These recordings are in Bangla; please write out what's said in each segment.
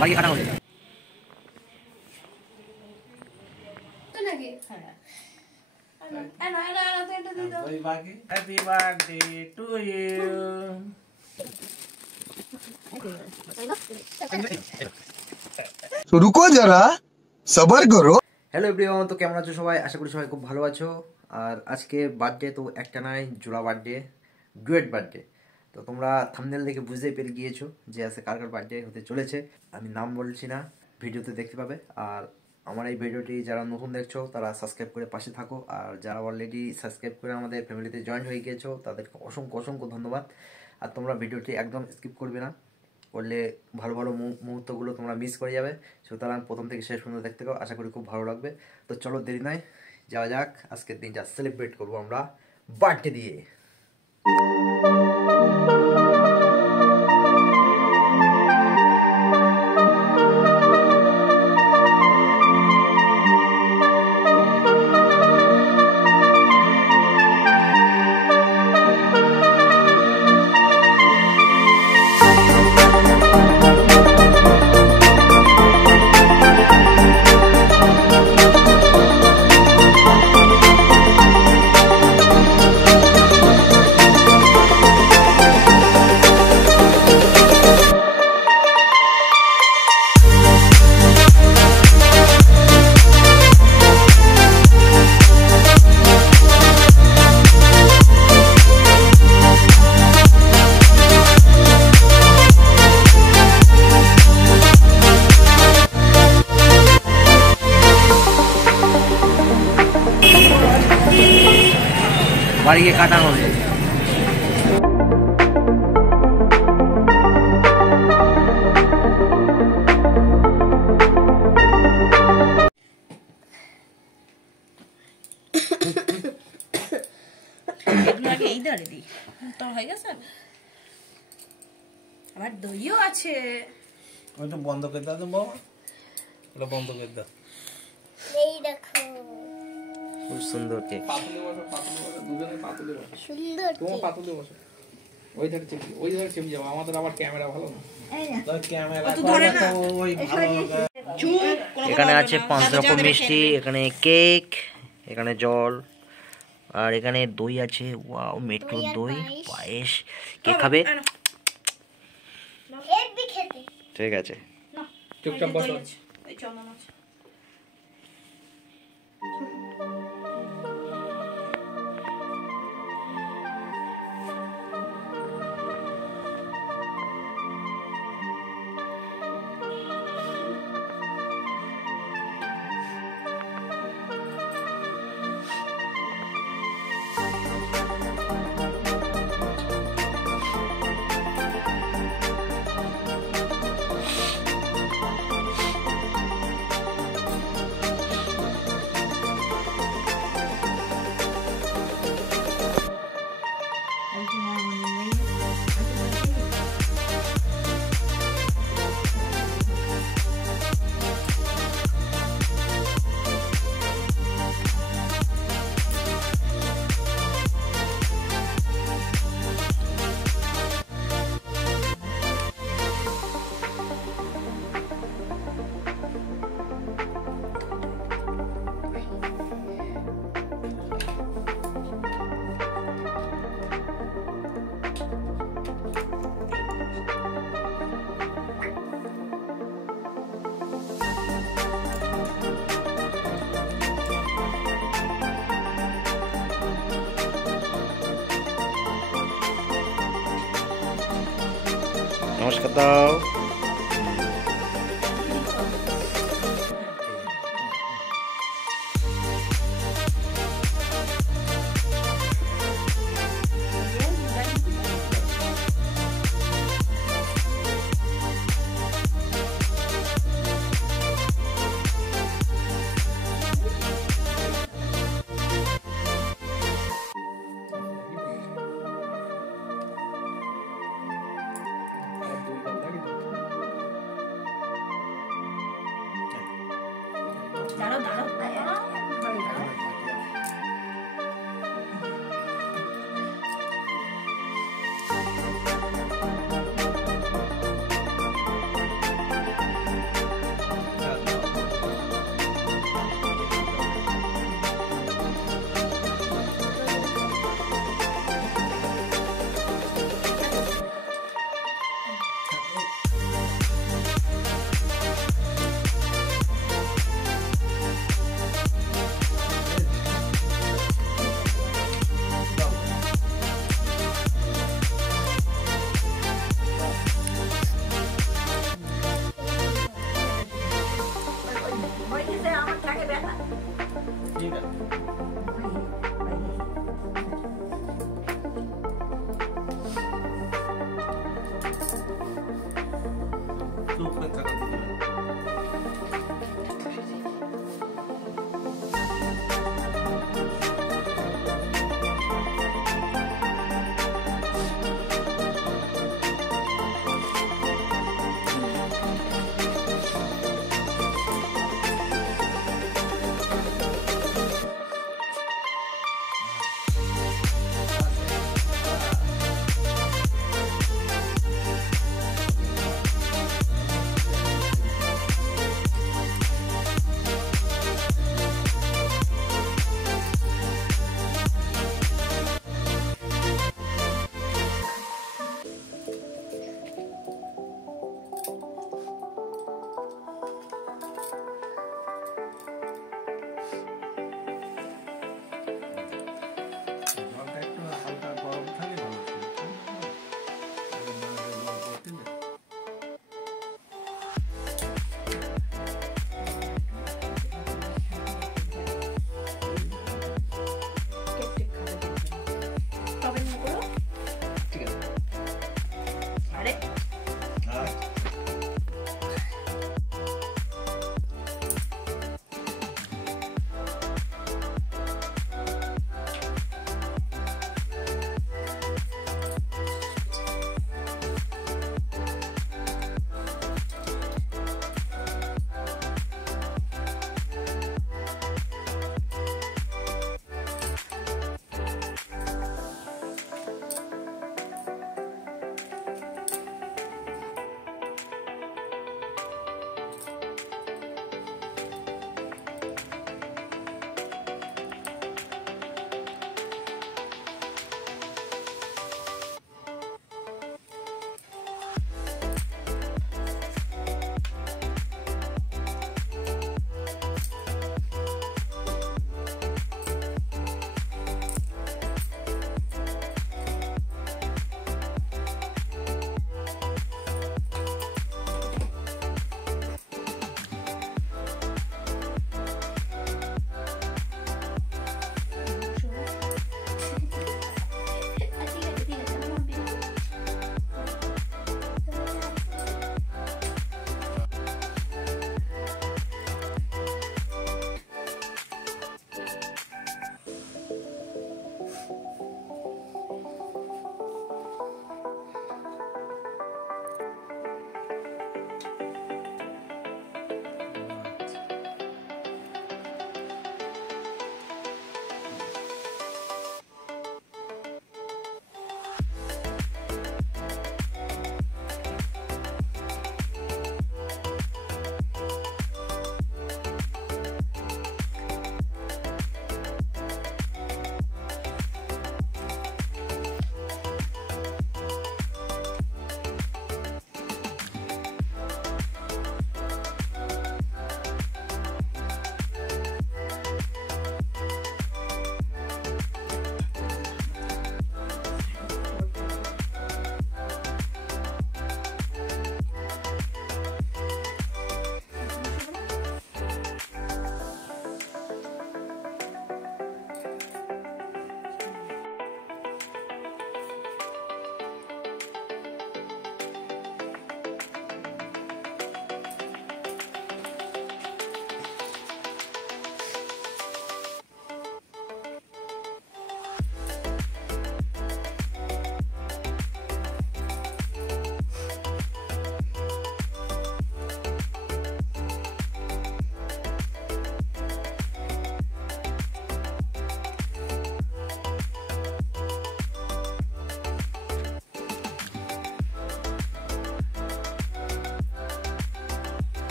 বাকি কাটা হয়ে Happy birthday to you. तो रुको जरा सबर करो। হ্যালো এভরিওয়ান, তো কেমন আছো সবাই? আশা করি সবাই খুব ভালো আছো। আর আজকে বার্থডে তো একটা নয়, জোড়া বার্থডে, ডুয়েট বার্থডে। তো তোমরা থাম্বনেল দেখে বুঝতেই পেরে গিয়েছো যে আজকে কার কার বার্থডে হতে চলেছে। আমি নাম বলছি না, ভিডিওতে দেখতে পাবে। আর আমার এই ভিডিওটি যারা নতুন দেখছো তারা সাবস্ক্রাইব করে পাশে থাকো, আর যারা অলরেডি সাবস্ক্রাইব করে আমাদের ফ্যামিলিতে জয়েন হয়ে গিয়েছো তাদেরকে অসংখ্য অসংখ্য ধন্যবাদ। আর তোমরা ভিডিওটি একদম স্কিপ করবে না, করলে ভালো ভালো মুহূর্তগুলো তোমরা মিস করে যাবে। সুতরাং প্রথম থেকে শেষ পর্যন্ত দেখতে পাও, আশা করি খুব ভালো লাগবে। তো চলো দেরি নয়, যাওয়া যাক। আজকের দিনটা সেলিব্রেট করবো আমরা বার্থডে দিয়ে। বাড়ি গিয়ে কাটা হবে। আবার দইও আছে। ওই তো বন্ধ করে দাও তো বাবা, ওটা বন্ধ করে দাও। এই দেখো খুব সুন্দর কেক। পাতুলে বসো, পাতুলে বসো, দুজনে পাতুলে বসো। সুন্দর তোমার পাতুলে বসো। ওই ধারে চেপে, ওই ধারে চেপে যাও। আমাদের আবার ক্যামেরা ভালো না। তোর ক্যামেরা তো ওই ভালো। এখানে আছে 5 রকম মিষ্টি, এখানে কেক, এখানে জল, আর এখানে দই আছে। ওয়াও, মেট্রোর দই, পায়েস। কে খাবে? হেভি খেতে। ঠিক আছে, চুপচাপ বসো। ওই চন্দন আছে। নমস্কার দাও।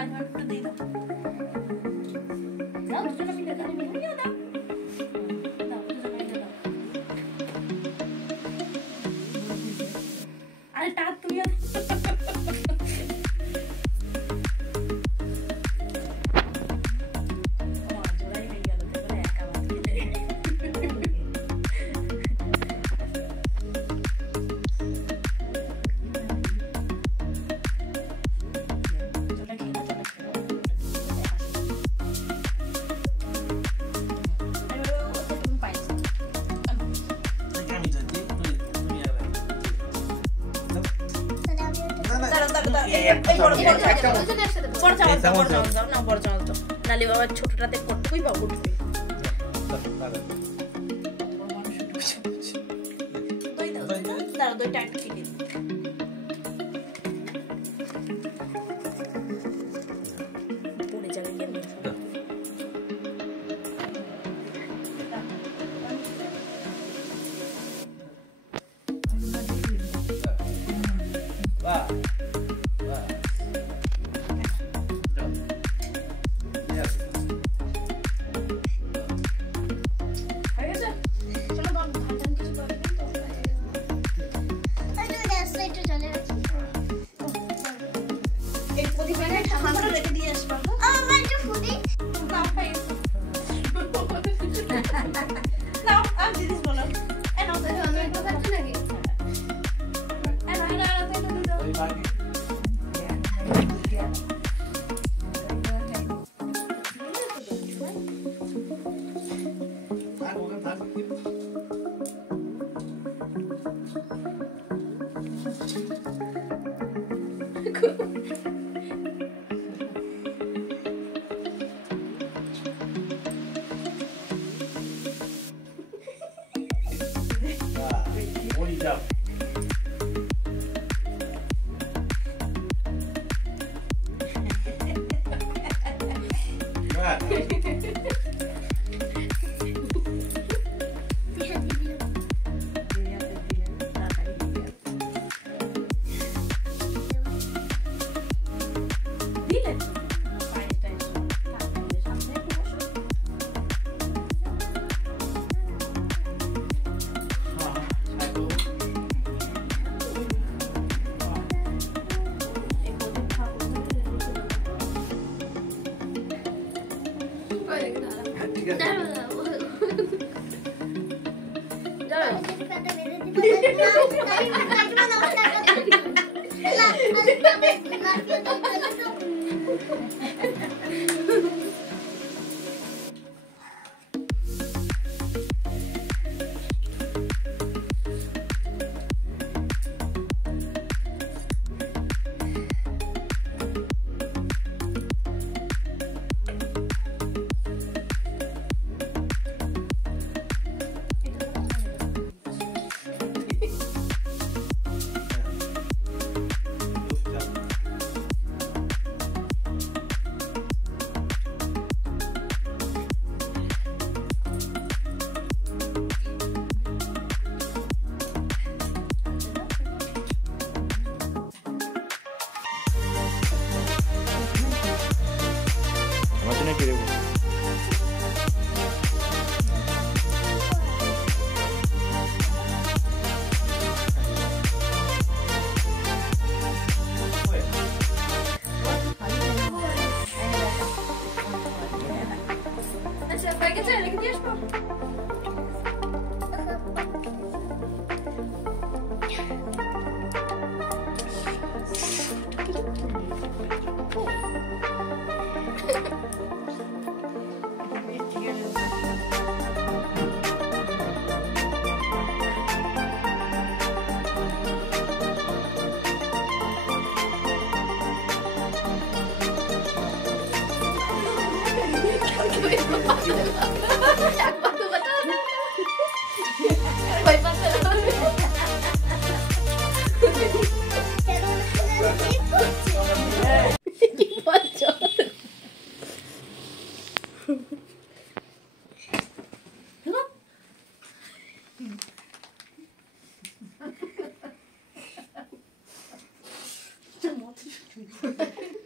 কাকিমাকে একটু দিয়ে দাও। দাও, দুজনে মিলে দাও। তুমিও দাও। দাও, দুজনে মিলে দাও। আরে টাক তুমিও দাও। ও, জোড়াই হয়ে গেল, তো বলে একা ভাত খেলে। জোড়া খেয়ে নাও, জোড়া খেয়ে নাও। তুমি পাইছো। আমি যদি তুমি আর দাঁড়াও, দাঁড়াও, এই বড় চামচ দাও, বড় চামচ দাও, না বড় চামচ দাও। নালে বাবা ছোটটাতে কটুকুই বা উঠবে। দই দাও, দই দাও। দাঁড়াও, দইটা একটু চিনি দাও। পড়ে যাবে কেমনি? বাহ বাহ হয়ে গেছে? চলো বাবা, ভাত আমি কিছু করবেন তো? এই প্রদীপে ঠান্ডা রেখে দিয়ে আসবা। নাও, খাইয়ে নাও। নাও, আর দিদিস বলো। এ নাও, এ নাও, এ নাও, এ নাও, ওই বাকি আর ওখানে থাকবে ওই যাও বাহ দিলে? পায়েসটা এসো। সামনে একটু বসো। এই প্রদীপ ঠাকুর ঠিক আছে আমার জন্য কি দেবো? আচ্ছা, হয়ে গেছে? রেখে দিয়ে আসবো?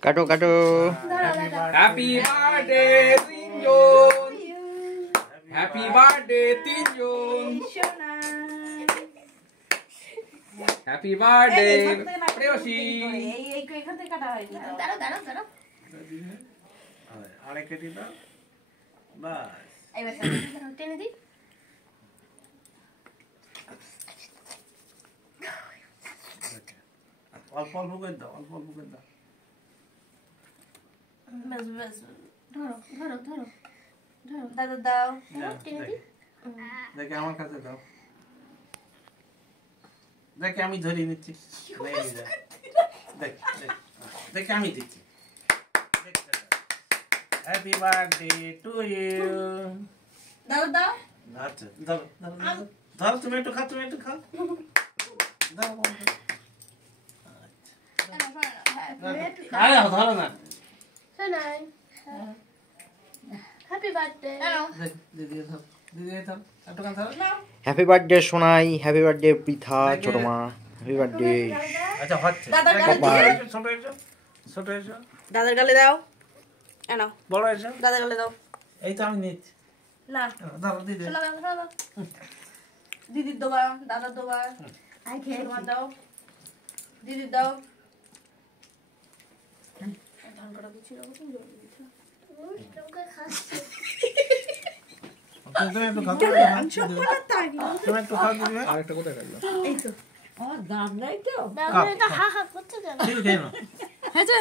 কাটো কাটো। হ্যাপি বার্থডে তিনজন, হ্যাপি বার্থডে তিনজন, হ্যাপি বার্থডে প্রেয়সী। দাঁড়াও দাঁড়াও দাঁড়াও আরে কেটে দাও বাস। এবার টেনে দিই। অল্প অল্প করে দাও, অল্প অল্প করে দাও। ব্যাস ব্যাস ধরো ধরো ধরো ধরো দাদা দাও টেনে দিই। দেখে আমার কাছে দাও, দেখে আমি ধরিয়ে নিচ্ছি। দেখে আমি দিচ্ছি। Happy birthday to you. দাও দাও আচ্ছা ধরো ধরো ধরো, ধরো তুমি একটু খাও, তুমি একটু খাও। ধরো আরে ধরো না। শোনাই হ্যাপি বার্থডে। দিদি ধরো, দিদি ধরো, একটু ধরো। Happy birthday Sonai, happy birthday Pritha ছোট মা, হ্যাপি বার্থডে। আচ্ছা হচ্ছে। দাদার গালে দিয়ে ছোট এসো, ছোট এসো, দাদার গালে দাও। এনো বড় এসো। দাদার গালে দাও। এই তো আমি নিচ্ছি। না ধরো দিদি। শোনা দাও শোনা দাও। দিদির দোবা দাদার দোবা আই খেয়ে তোমার দাও দিদির দাও। ধান কাটা গুছিয়ে রাখো তুমি জলদি দিচ্ছ। তোকে খাচ্ছি। তুমি একটু খাও, তুমি একটু খাও দিদি ভাই। আরেকটা কোথায় রাখলাম? এই তো দাদা এটা হা হা করতে কেন? ঠিক আছে না? হয়েছে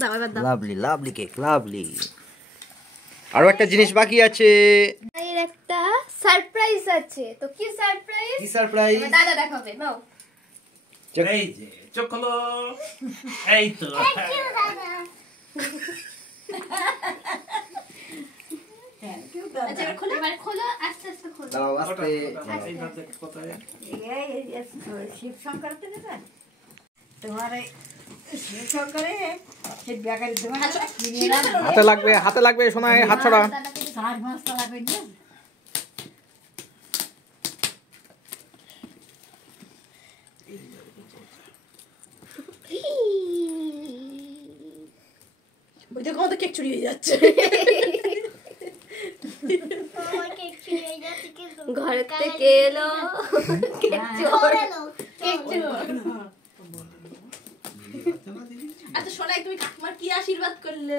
দাও এবার দাও। Lovely lovely cake lovely. আরো একটা জিনিস বাকি আছে। এর একটা সারপ্রাইজ আছে। তো কি সারপ্রাইজ? কি সারপ্রাইজ? দাদা দেখাবে নাও। এই যে চোখ খোলো। এই তো আচ্ছা এবার খোলো, এবার খোলো, আস্তে আস্তে খোলো। দাও আস্তে। এই ভাতে কোথায়? হাতে লাগবে, হাতে লাগবে সোনাই, হাত ছড়া। ওই দেখো আমাদের কেক চুরি হয়ে যাচ্ছে। আমার কেক ছিঁড়ে যাচ্ছে কিন্তু ঘর থেকে এলো কেক চোর। কেক চোর। আচ্ছা সোনাই তুমি কাকিমার কি আশীর্বাদ করলে?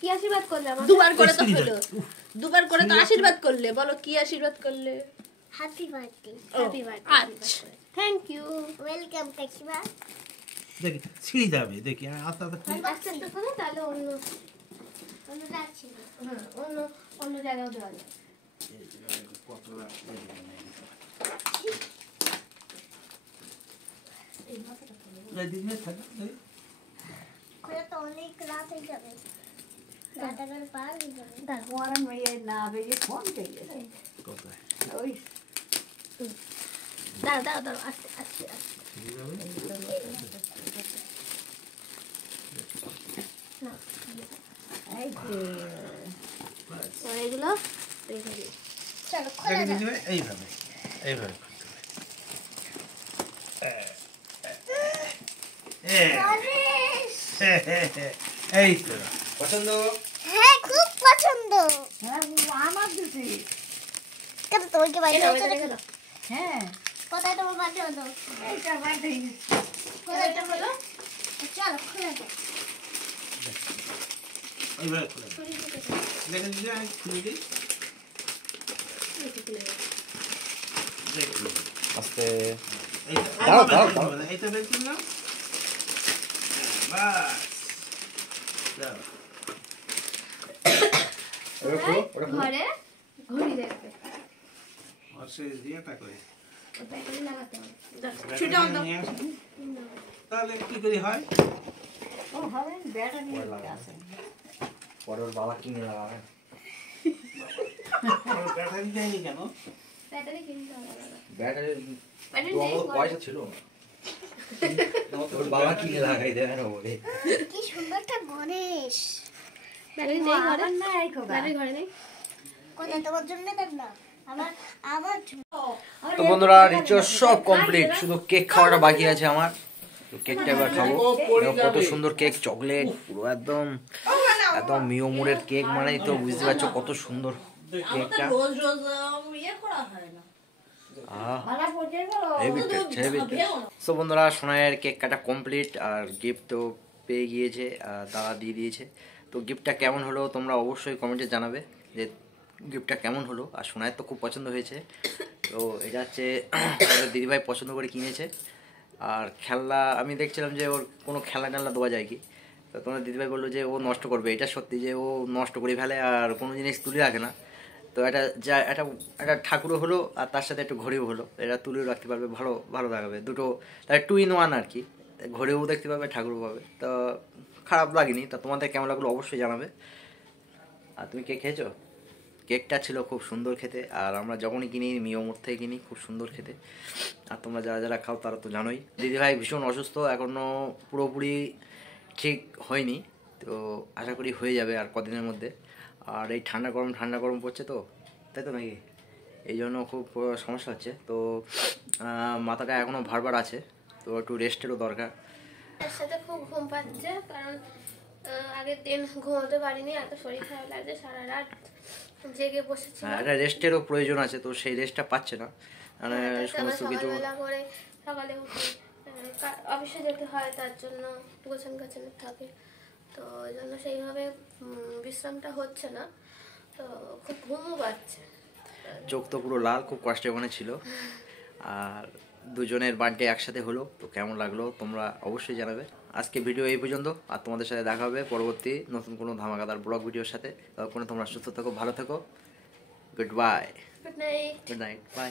কি আশীর্বাদ করলে আমার? দুবার করে তো হলো, দুবার করে তো আশীর্বাদ করলে, বলো কি আশীর্বাদ করলে? Happy birthday. Happy birthday. আচ্ছা থ্যাংক ইউ। ওয়েলকাম কাকিমা। দেখি ছিঁড়ে যাবে, দেখি আস্তে আস্তে। আস্তে আস্তে খোলো, তাহলে অন্য যাচ্ছে না। হ্যাঁ অন্য অন্য জায়গাও দেওয়া যায়। খোলা তো অনেক রাত হয়ে যাবে। রাতাগার পার হয়ে যাবে। দাঁড়াও দাঁড়াও দাঁড়াও, আস্তে আস্তে আস্তে। না, এগুলো রেখে দিই। চলো খোলা যাক। এইভাবে এইভাবে এই তো পছন্দ? হ্যাঁ খুব পছন্দ। কেন তোমাকে বাড়ি রেখে দাও। হ্যাঁ কোথায় তোমার বাড়ি হলো? এইটা বার্থডে। কোথায় তো হলো? চলো খোলা যাক। এইভাবে খুলে দাও। দেখেন দিদি আমি খুলে দিই। দেখি আস্তে। এইটা দাও, দাও, দাও। এইটা বের করলাম। বাস দাও। ওটা খুলো, ওটা খুলো। ঘরে ঘড়ি দেখবে। আর সে দিয়েটা করে ব্যাটারি লাগাতে হবে। ছুটাও দাও। নিয়ে আসুন। তাহলে কি করে হয়? পরে ওর বাবা কিনে লাগাবে। ব্যাটারি দেয়নি কেন? ব্যাটারি কিনতে হবে। ব্যাটারির ব্যাটারি তো নেই আমাদের ঘরে। পয়সা ছিল না। ওর বাবা কিনে লাগাই দেয় না বলে। কি সুন্দরটা গণেশ। ব্যাটারি নেই ঘরে? ব্যাটারি ঘরে নেই? কোথায় তোমার জন্য দেব না? আমার আমার জন্য। তো বন্ধুরা রিচুয়াল সব কমপ্লিট, শুধু কেক খাওয়াটা বাকি আছে আমার। তো কেকটা এবার খাবো। দেখো কত সুন্দর কেক, চকলেট পুরো একদম একদম মিওমোরের কেক, মানে তো বুঝতে পারছো কত সুন্দর কেকটা। রোজ রোজ ইয়ে করা হয় না। সো বন্ধুরা, সোনাইয়ের কেক কাটা কমপ্লিট আর গিফট তো পেয়ে গিয়েছে, দাদা দিয়ে দিয়েছে। তো গিফটটা কেমন হলো তোমরা অবশ্যই কমেন্টে জানাবে যে গিফটটা কেমন হলো। আর সোনাইয়ের তো খুব পছন্দ হয়েছে। তো এটা হচ্ছে দিদিভাই পছন্দ করে কিনেছে। আর খেলনা আমি দেখছিলাম যে ওর কোনো খেলনা টেলনা দেওয়া যায় কি, তো তোমার দিদিভাই বললো যে ও নষ্ট করবে। এটা সত্যি যে ও নষ্ট করে ফেলে আর কোনো জিনিস তুলে রাখে না। তো এটা যা একটা একটা ঠাকুরও হলো আর তার সাথে একটু ঘড়িও হলো, এটা তুলেও রাখতে পারবে, ভালো ভালো দেখাবে দুটো, তাই 2 in 1 আর কি। ঘড়িও দেখতে পাবে, ঠাকুরও পাবে। তো খারাপ লাগেনি। তা তোমাদের কেমন লাগলো অবশ্যই জানাবে। আর তুমি কেক খেয়েছো? কেকটা ছিল খুব সুন্দর খেতে। আর আমরা যখনই কিনি মিওমোর থেকে কিনি, খুব সুন্দর খেতে। আর তোমরা যারা যারা খাও তারা তো জানোই। দিদিভাই ভীষণ অসুস্থ, এখনও পুরোপুরি ঠিক হয়নি। তো আশা করি হয়ে যাবে আর কদিনের মধ্যে। আর এই ঠান্ডা গরম পড়ছে তো, তাই তো নাকি, এই জন্য খুব সমস্যা হচ্ছে। তো মাথাটা এখনও ভারবার আছে, তো একটু রেস্টেরও দরকার। এর সাথে খুব ঘুম পাচ্ছে, কারণ আগের দিন ঘুমোতে পারিনি, এত শরীর খারাপ লাগছে, সারা রাত জেগে বসেছি। হ্যাঁ, একটা রেস্টেরও প্রয়োজন আছে, তো সেই রেস্টটা পাচ্ছে না, মানে সমস্ত কিছু। সকালবেলা করে সকালে উঠে অফিসে যেতে হয়, তার জন্য গোছান গাছানো থাকে, তো ওই জন্য সেইভাবে বিশ্রামটা হচ্ছে না, তো খুব ঘুমও পাচ্ছে। চোখ তো পুরো লাল, খুব কষ্টে মনে ছিল। আর দুজনের বার্থডে একসাথে হলো, তো কেমন লাগলো তোমরা অবশ্যই জানাবে। আজকে ভিডিও এই পর্যন্ত, আর তোমাদের সাথে দেখা হবে পরবর্তী নতুন কোনো ধামাকাদার ব্লগ ভিডিওর সাথে। ততক্ষণে তোমরা সুস্থ থাকো, ভালো থেকো। Good bye, good night. Good night, by.